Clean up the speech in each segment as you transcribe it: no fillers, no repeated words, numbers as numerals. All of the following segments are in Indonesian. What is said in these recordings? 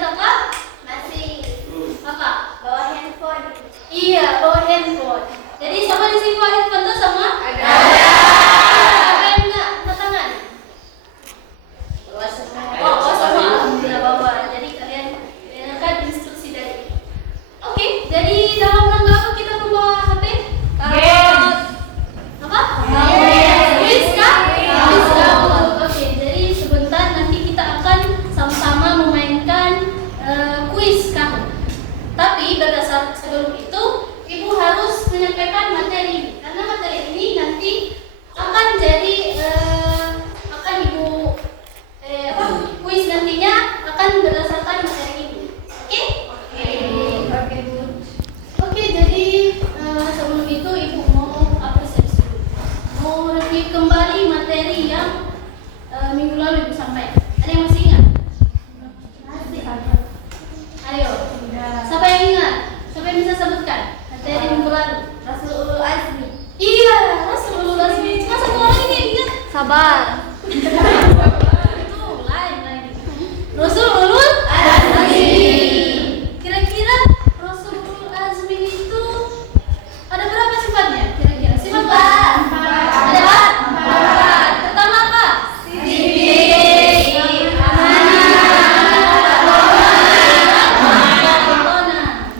kakak? Masih. Kakak? Bawa handphone. Iya, bawa handphone. Jadi sama di sini bawa handphone tuh sama? Ada. Siapa yang enggak? Angkat tangan. Bawa semua. Oh, sama. Alhamdulillah bawa. Jadi kalian dengarkan instruksi dari. Oke, jadi dalam rangka apa kita membawa HP? Game. Apa? Game. Quiz kah? Quiz kah? Oke, jadi sebentar nanti kita akan sama-sama memainkan quiz kah? Tapi berdasar sebelum itu, Ibu harus menyampaikan materi ini. Karena materi ini nanti akan jadi akan Ibu quiz nantinya akan berdasarkan materi ini. Oke? Oke, Bu. Oke, jadi sebelum itu Ibu mau apresiasi dulu. Mau review kembali materi yang minggu lalu Ibu sampaikan. Ada yang masih ingat? Masih. Ayo. Siapa yang ingat? Siapa yang bisa sebutkan materi minggu lalu? Rasulul Azmi. Iya, Rasulul Azmi. Cuma satu orang ini yang ingat. Sabar. Itu lain lagi. Rasulul Azmi. Kira-kira Rasulul Azmi itu ada berapa sifatnya? Kira-kira sifat apa? Ada empat. Pertama apa?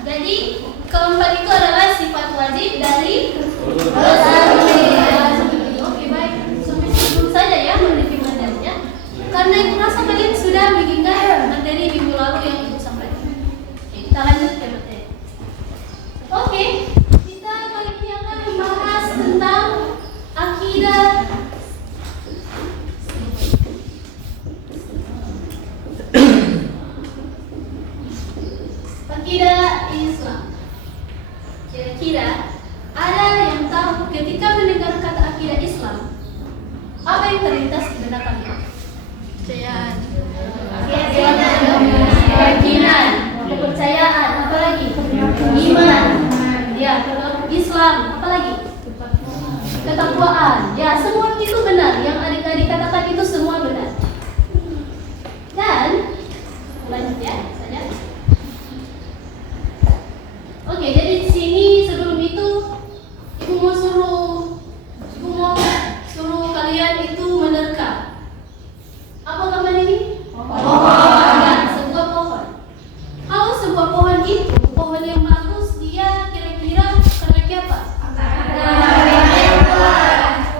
Jadi keempat itu adalah sifat wajib dari Rasulullah. Oke, baik. Sampai situ saja ya mereview materinya. Karena Ibu rasa kalian sudah mengingat materi minggu lalu yang Ibu sampaikan. Oke, kita lanjut ke materi. Oke, kita kali ini akan membahas tentang akidah Islam. Kira-kira ada yang tahu ketika mendengar kata akidah Islam apa yang terlintas di benak kalian? Keyakinan, kepercayaan, apa lagi? Iman. Ya, kalau Islam, apa lagi? Ketakwaan. Ya, semua itu benar. Yang adik-adik katakan itu semua benar. Dan lanjut ya, saja. Oke, jadi di sini sebelum itu Ibu mau suruh kalian itu menerka. Apa gambar ini? Ya, sebuah pohon. Kalau sebuah pohon itu pohon yang bagus, dia kira-kira karena apa?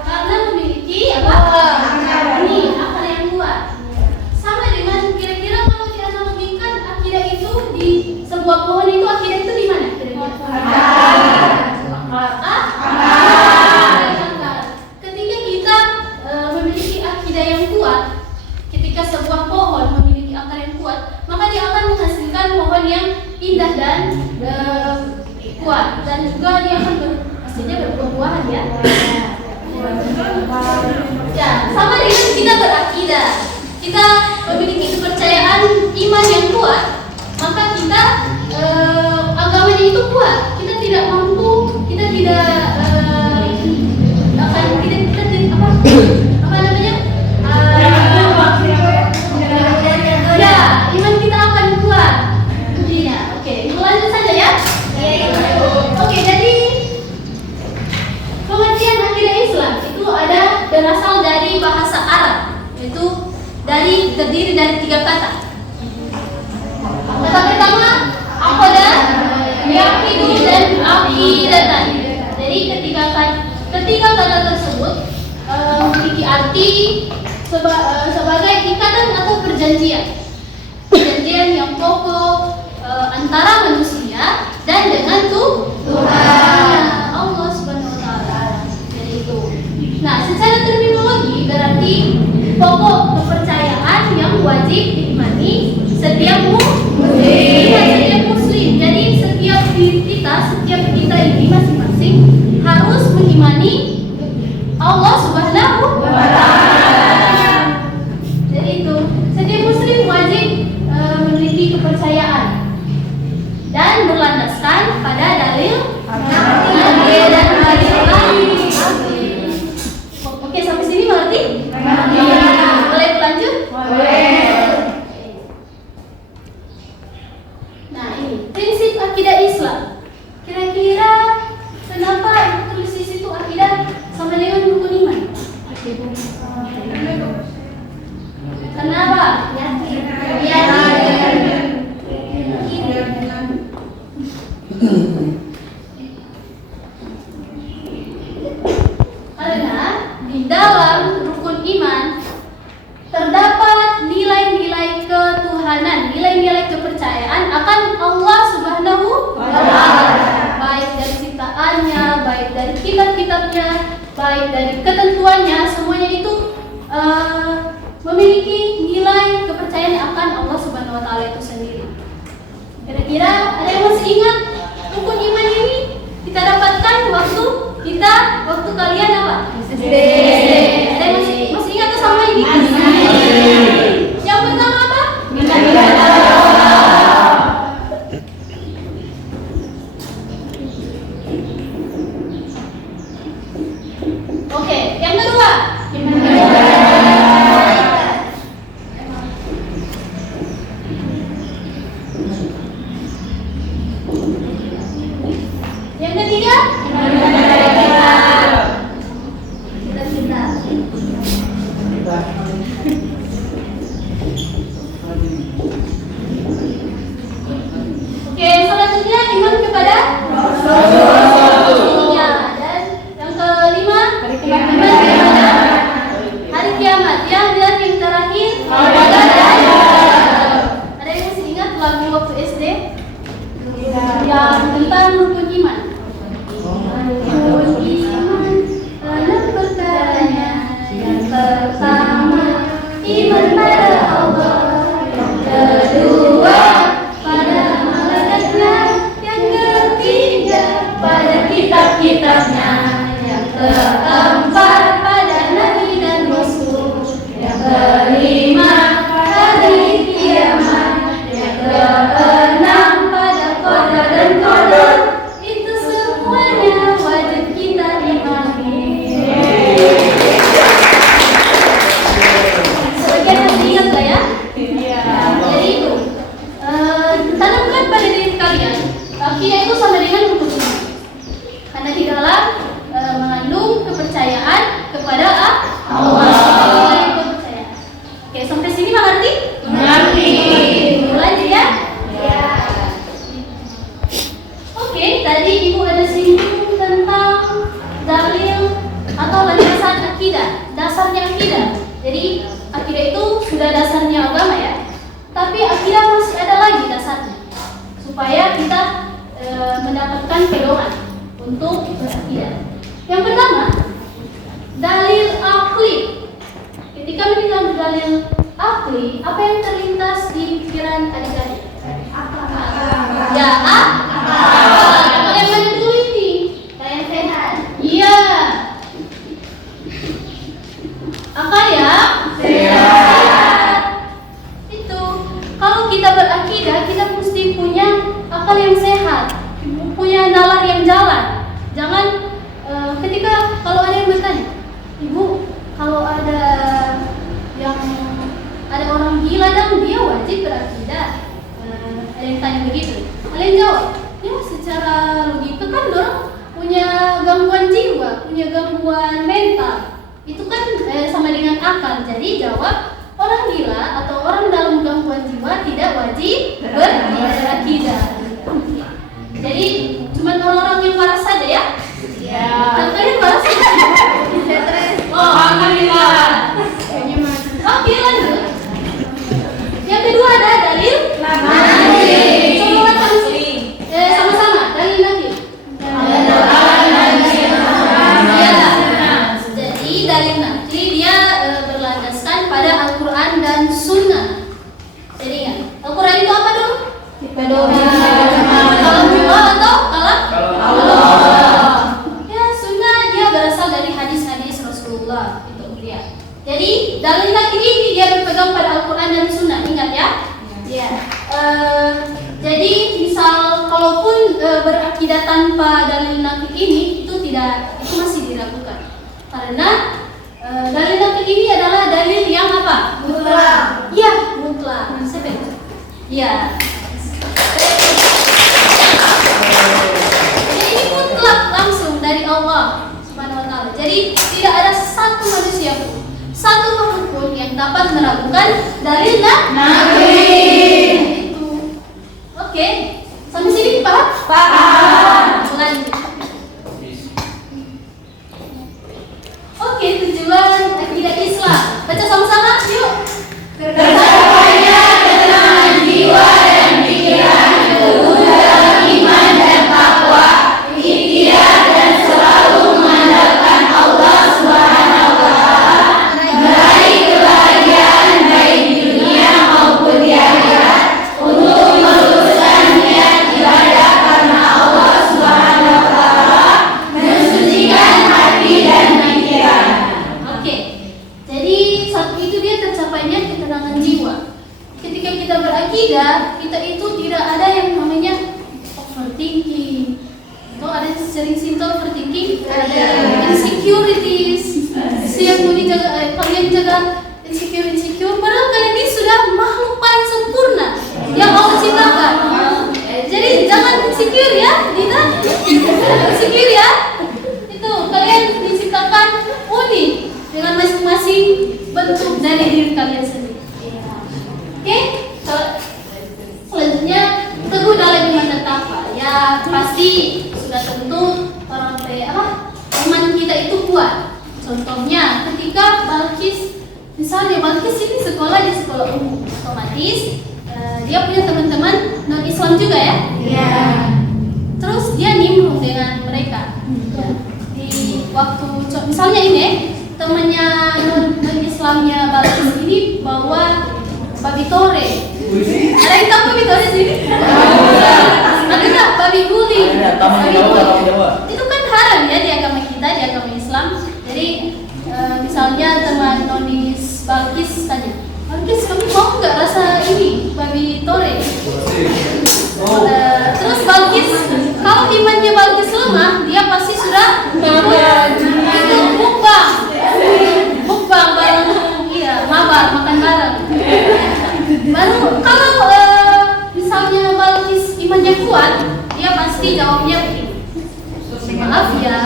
Karena memiliki apa? Ini akar yang kuat. Sama dengan kira-kira kalau dianalogikan akidah itu di sebuah pohon itu akidah itu di mana? Ketika kita memiliki akidah yang kuat, ketika sebuah pohon memiliki akar yang kuat, maka dia akan menghasilkan pohon yang indah dan kuat, dan juga dia akan pastinya berbuah-buahan ya. Ya, sama dengan kita berakidah, kita memiliki kepercayaan iman yang kuat, maka kita agamanya itu kuat. Kita tidak mampu, kita tidak apa namanya? Ya, iman kita akan kuat. Intinya. Oke, lanjut saja ya. Oke, jadi pengertian akidah Islam itu ada berasal dari bahasa Arab, yaitu terdiri dari 3 kata. Kata pertama aqadah, yaqidu, dan aqidatan. Jadi ketiga kata tersebut memiliki arti sebagai ikatan atau perjanjian yang kokoh antara manusia dan dengan Tuhan Allah Subhanahu wa taala. Jadi itu. Nah, secara terminologi berarti pokok kepercayaan yang wajib diimani setiap muslim. Jadi setiap kita ini masing-masing harus mengimani Allah Subhanahu wa taala. Jadi itu, setiap muslim wajib memiliki kepercayaan dan berlandaskan pada dalil dan hadis. Oke, sampai sini mengerti? Boleh lanjut? Boleh. ketuhanan, nilai-nilai kepercayaan akan Allah Subhanahu wa Ta'ala. Baik dari ciptaannya, baik dari kitab-kitabnya, baik dari ketentuannya, semuanya itu memiliki nilai kepercayaan akan Allah Subhanahu wa Ta'ala itu sendiri. Kira-kira ada yang masih ingat rukun iman ini kita dapatkan waktu kalian apa? SD. Ada yang masih ingat sama ini? Yang pertama apa? Minta. Oke, yang kedua. Yang ketiga. Oke, selanjutnya iman kepada Rasulnya. Dan yang kelima, iman kepada hari kiamat. Yang terakhir, ada yang masih ingat lagu waktu SD? Yang tentang rukun iman. Rukun iman dalam perkaranya. Yang pertama, iman pada Allah. Yang kedua, pada malaikatnya. Yang ketiga, pada kitab-kitabnya. Yang keempat, pada nabi dan rasul. Yang kelima, hari kiamat. Yang keenam, pada qadar dan qadar. Itu semuanya wajib kita imani. Sebagian masih ingat lah ya? Jadi itu tanamkan pada diri kalian akidah itu sama dengan rukun iman. Karena di dalam mengandung kepercayaan kepada Allah. Kepercayaan. Oke, sampai sini mengerti? Mengerti. Lanjut ya? Ya. Oke, tadi Ibu ada singgung tentang dalil atau landasan akidah, dasarnya akidah. Jadi akidah itu sudah dasarnya agama ya. Tapi akidah masih ada lagi dasarnya supaya kita mendapatkan pedoman untuk berakidah. Yang pertama, dalil akli. Ketika mendengar dalil akli, apa yang terlintas di pikiran adik-adik? Ya, apa yang mana dulu ini? Yang sehat. Iya. Akal ya? Sehat. Itu. Kalau kita berakidah, kita mesti punya akal yang sehat, punya nalar yang jalan. Jangan ketika kalau ada yang bertanya, Ibu, kalau ada orang gila dan dia wajib berakidah. Ada yang tanya begitu. Kalian jawab, ya secara logika kan orang punya gangguan jiwa, punya gangguan mental. Itu kan sama dengan akal. Jadi jawab, orang gila atau orang dalam gangguan jiwa tidak wajib berakidah. Jadi cuma orang-orang yang waras saja ya? Ya. Kalian waras? Oh, alhamdulillah. Oke, lanjut. Yang kedua ada dalil nakli. Coba kami sama-sama dalil nakli. Jadi dalil nakli dia berlandaskan pada Al-Quran dan Sunnah. Jadi ingat, Al-Quran itu apa dulu? Kalam Allah atau kalam Allah. Ya, Sunnah dia berasal dari hadis-hadis Rasulullah itu dia. Jadi dalil nakli ini dia berpegang pada Al-Quran dan Sunnah. Ingat ya? Ya. Jadi misal kalaupun berakidah tanpa dalil nakli ini itu masih diragukan. Karena dalil nakli ini adalah dalil yang apa? Mutlak. Iya, mutlak. Iya. Jadi ini mutlak langsung dari Allah Subhanahu wa Ta'ala. Jadi tidak ada satu manusia pun, satu makhluk pun yang dapat meragukan dalil nakli. Itu. Oke. Sampai sini paham? Paham. Lanjut. Oke, tujuan akidah Islam. Baca sama-sama, yuk. Tercapainya berakidah, kita itu tidak ada yang namanya overthinking. Atau ada sering simptom overthinking? Ada. Insecurities. Siap bunyi jaga, kalian jaga insecure. Padahal kalian ini sudah makhluk paling sempurna yang Allah ciptakan. Jadi jangan insecure ya, Dina. Insecure ya. Itu kalian diciptakan unik dengan masing-masing bentuk dari diri kalian sendiri. Oke? Selanjutnya teguh dalam iman dan takwa. Ya pasti sudah tentu orang iman kita itu kuat. Contohnya ketika misalnya Balkis ini sekolah di sekolah umum, otomatis dia punya teman-teman non Islam juga ya. Iya. Terus dia nimbrung dengan mereka. Di waktu misalnya ini temannya non Islamnya Balkis ini bawa babi tore. Ada yang tahu babi tore sini? Ada nggak babi guling? Itu kan haram ya di agama kita, di agama Islam. Jadi misalnya teman nonis Balkis tanya, Balkis kamu mau nggak rasa ini babi tore? Terus Balkis, kalau imannya Balkis lemah, dia pasti sudah itu mukbang bareng, iya mabar makan bareng. Baru kalau misalnya Balkis imannya kuat, dia pasti jawabnya begini. Maaf ya,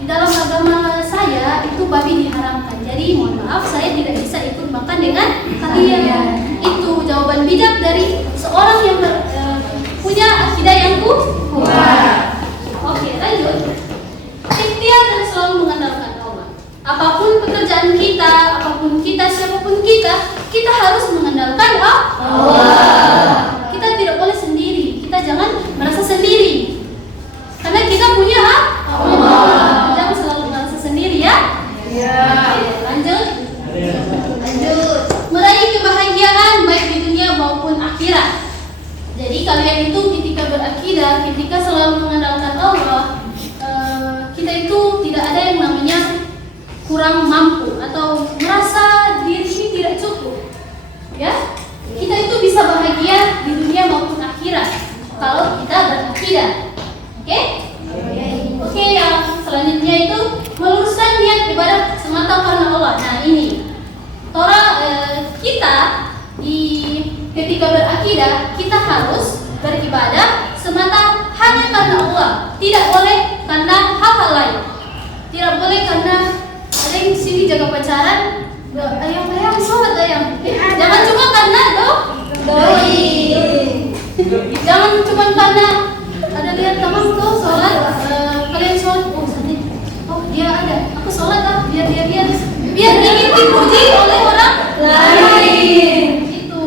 di dalam agama saya itu babi diharamkan. Jadi mohon maaf saya tidak bisa ikut makan dengan kalian. Itu jawaban bijak dari seorang yang punya akidah yang kuat. Oke, lanjut. Ikhtiar dan selalu mengandalkan Allah. Apapun pekerjaan kita, apapun kita, siapapun kita harus mengandalkan Allah. Kita tidak boleh sendiri. Kita jangan merasa sendiri. Karena kita punya Allah. Jangan selalu merasa sendiri ya. Iya. Lanjut. Meraih kebahagiaan baik di dunia maupun akhirat. Jadi kalian itu ketika berakidah, ketika selalu mengandalkan Allah, kita itu tidak ada yang namanya kurang mampu atau merasa diri ini tidak cukup. Ya, kita itu bisa bahagia di dunia maupun akhirat kalau kita berakidah. Oke? Oke, yang selanjutnya itu meluruskan niat ibadah semata karena Allah. Nah ini, kita ketika berakidah kita harus beribadah semata hanya karena Allah. Tidak boleh karena hal-hal lain. Tidak boleh karena ada yang sini jaga pacaran, ayam sholat ayam. Jangan cuma karena doi. Jangan cuma karena ada lihat teman tuh sholat, kalian sholat, dia ada, aku sholat biar ingin dipuji oleh orang lain. Itu.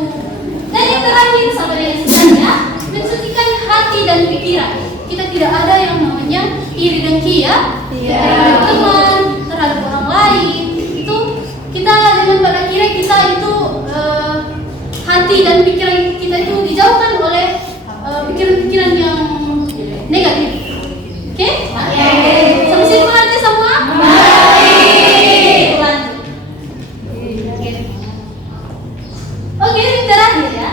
Dan yang terakhir sampai yang sebenarnya mensucikan hati dan pikiran. Kita tidak ada yang namanya iri dengki ya, terhadap teman, terhadap orang lain. Itu kita dengan berakidah kita itu hati dan pikiran kita itu dijauhkan oleh pikiran-pikiran yang negatif. Oke? Sampai sini mengerti semua? Oke, terakhir ya.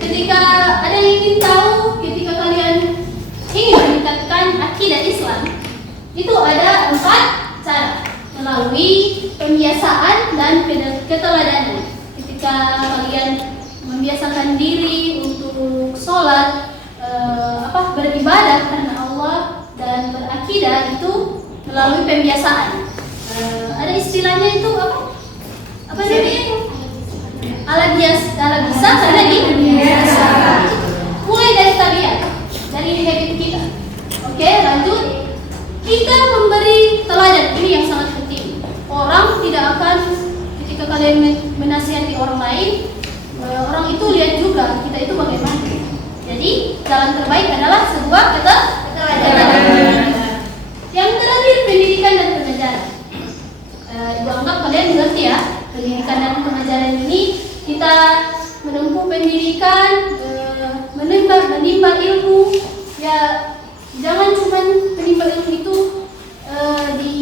Ketika ada yang ingin tahu, ketika kalian ingin meningkatkan akidah Islam, itu ada 4 cara melalui pembiasaan dan keteladanan. Ketika kalian membiasakan diri untuk sholat, beribadah karena Allah dan berakidah itu melalui pembiasaan. Ada istilahnya itu apa? Apa namanya itu? Ala bisa karena dibiasa. Mulai dari tabiat, dari habit kita. Oke, lanjut. Kita memberi teladan, ini yang sangat penting. Orang tidak akan ketika kalian menasihati orang lain, orang itu lihat juga kita itu bagaimana. Jadi jalan terbaik adalah sebuah keteladanan. Yang terakhir pendidikan dan pengajaran. Ibu anggap kalian mengerti ya, pendidikan dan pengajaran ini kita menempuh pendidikan, menimba ilmu. Ya jangan cuma menimba ilmu itu di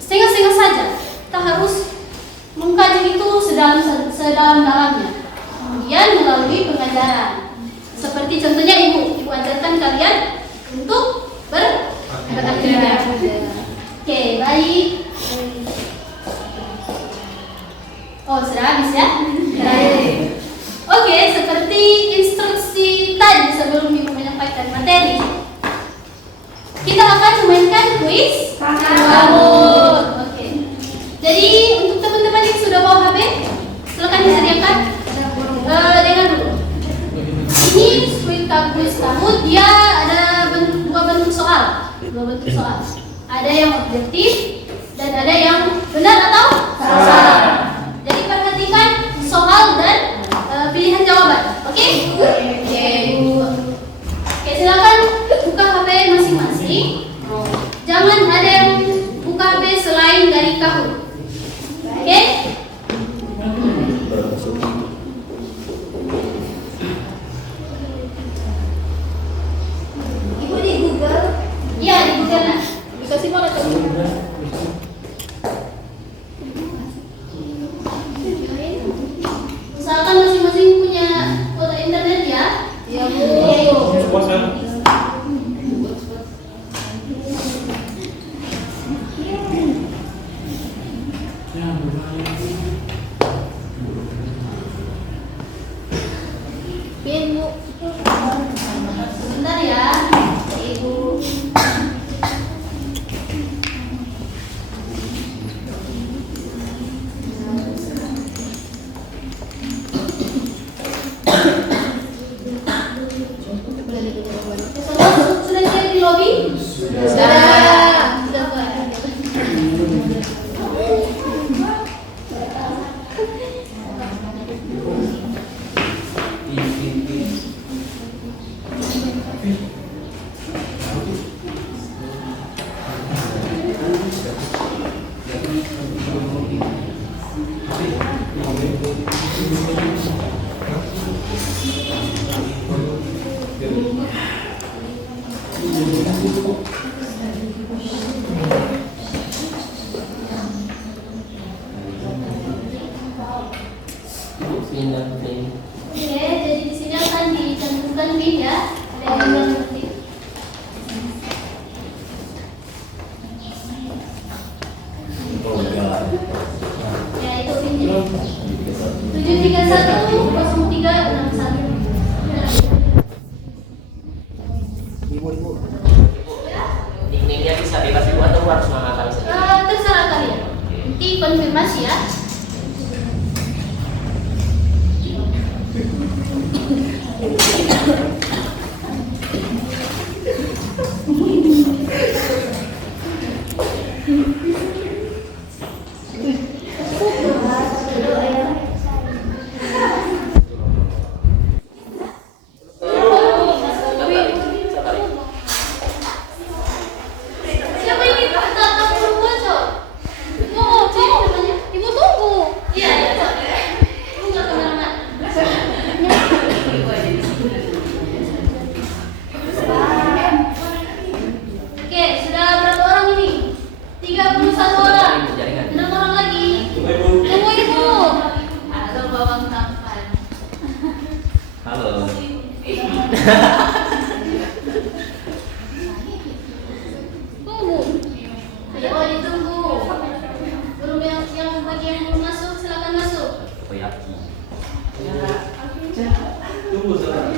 setengah-setengah saja. Kita harus mengkaji itu sedalam-dalamnya. kalian melalui pengajaran. Seperti contohnya ibu ajarkan kalian untuk beraktivitas. Oke, baik. Oh, sudah habis ya? Baik. Oke, seperti instruksi tadi sebelum ibu menyampaikan materi, kita akan memainkan kuis rambut. Oke. Jadi untuk teman-teman yang sudah bawa HP, silakan disediakan. Dengar dulu. Ini kuis kamu, dia ada dua bentuk soal. Ada yang objektif dan ada yang benar atau salah. Jadi perhatikan soal dan pilihan jawaban. Oke? Oke, silakan buka HP masing-masing. Jangan ada yang buka HP selain dari kamu. Oke? Ibu di Google. Iya, di Google nah. Dikasih mana tuh? Usahakan masing-masing punya kuota internet ya. Iya, Bu. Pin, Bu. Sebentar ya, Ibu. Sudah cek di lobby? Sudah. Oke, jadi di sini akan dicantumkan pin ya. Ada yang bilang penting. Ya, itu pinnya. 7310361. Ibu. Nickname-nya bisa bebas ibu atau harus nama kali saja? Terserah kalian. Nanti konfirmasi ya. Siapa ini? Tak perlu bocor. Ibu tunggu. Iya. Tunggu kemana-mana. Oke, sudah berapa orang ini? 31 orang. 6 orang lagi. Tunggu ibu. Halo bawang tampan. Halo. Tunggu. Ayo ditunggu. Belum yang bagian belum masuk silakan masuk. Koyaki. Tunggu sebentar.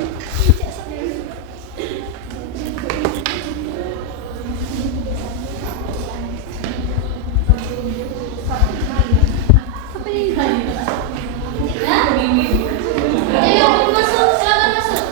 Ya? Ayo yang belum masuk silakan masuk.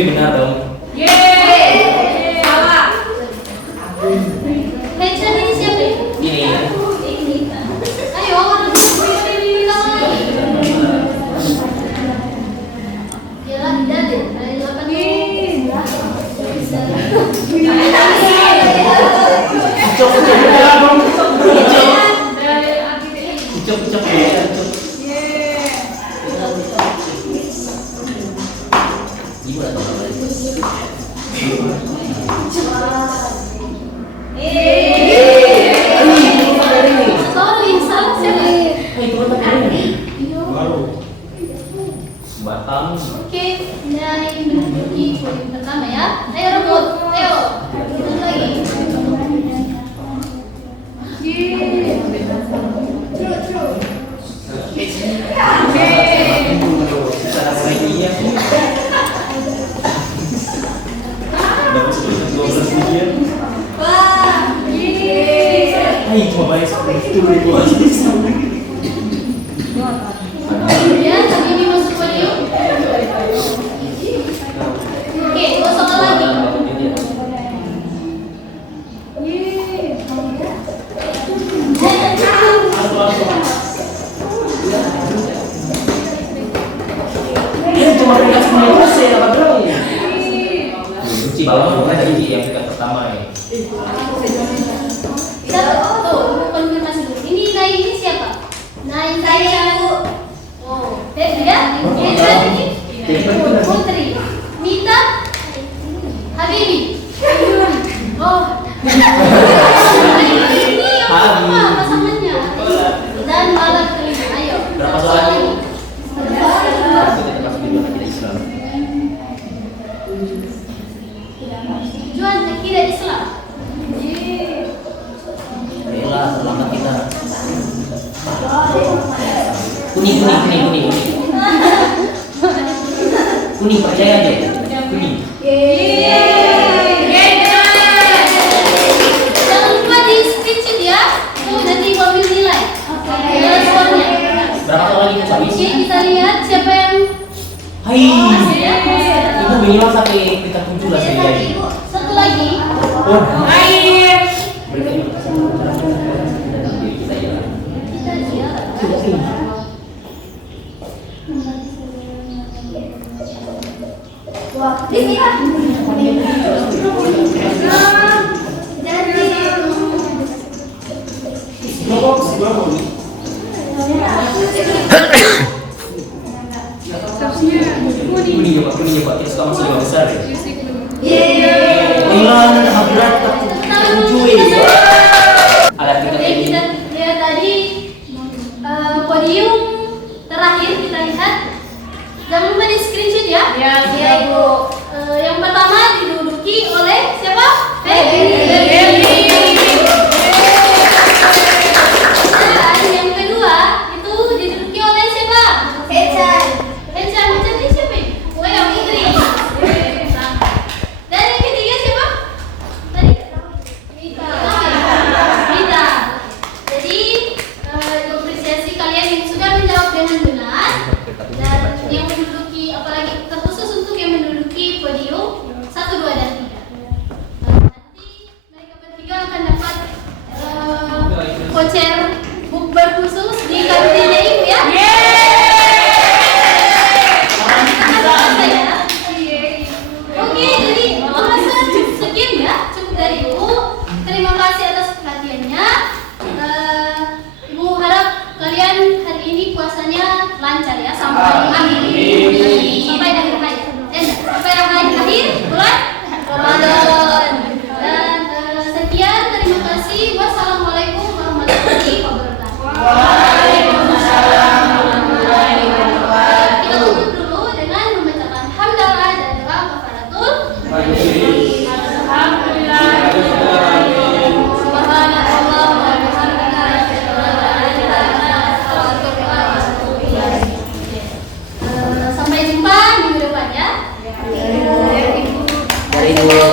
Benar dong. Oke, mulai menduduki podium pertama ya. Ayo rebut, ayo. Kita lagi. Ya, tapi ini masuk podium. Oke, kosong lagi. Kunci bawah bukan kunci yang dekat pertama ya. Tuh, konfirmasi dulu. Ini siapa? Saya. Oh, Febri ya? Ini Putri. Mita. Habibi. Oh. Ini yang pertama pasangannya. Dan malam kelima. Ayo. Berapa soal lagi? Tujuan akidah Islam. Ayolah, selamat kita. Kuning. Kuning percaya aja. Kuning. Jangan lupa di screenshot ya. Tuh nanti gua ambil nilai. Responnya. Berapa soal lagi Mas Abis? Oke, kita lihat siapa yang Hai. Ibu minimal sampai kita 7 lah saya. satu lagi. Oh. Kuning ya Pak. Kita suka masuk yang besar ya. Alat kita Oke, ini. kita lihat tadi podium terakhir kita lihat. Jangan lupa di screenshot ya. Iya, Bu. Yang pertama diduduki oleh siapa? Febri. Dan yang kedua itu diduduki oleh siapa? Hecha ini siapa ini? Oh ya, Putri. Dan yang ketiga siapa? Tadi? Rita. Jadi apresiasi kalian yang sudah menjawab dengan benar dan yang menduduki, apalagi terkhusus untuk yang menduduki podium 1, 2, dan 3. Nanti mereka bertiga akan dapat voucher bukber khusus di kantinnya Ibu ya. Oke, jadi rasa sekian ya, cukup dari Ibu. Terima kasih atas perhatiannya. Ibu harap kalian hari ini puasanya lancar ya sampai akhir. Sampai akhir hayat. Sampai akhir bulan Ramadan. Dan sekian, terima kasih. Wassalamualaikum warahmatullahi wabarakatuh. Kita tutup dulu dengan membacakan hamdalah dan doa kafaratul. Subhanallah wa bihamdihi, asyhadu an la ilaha illallah. Sampai jumpa minggu depan ya. Dari dulu.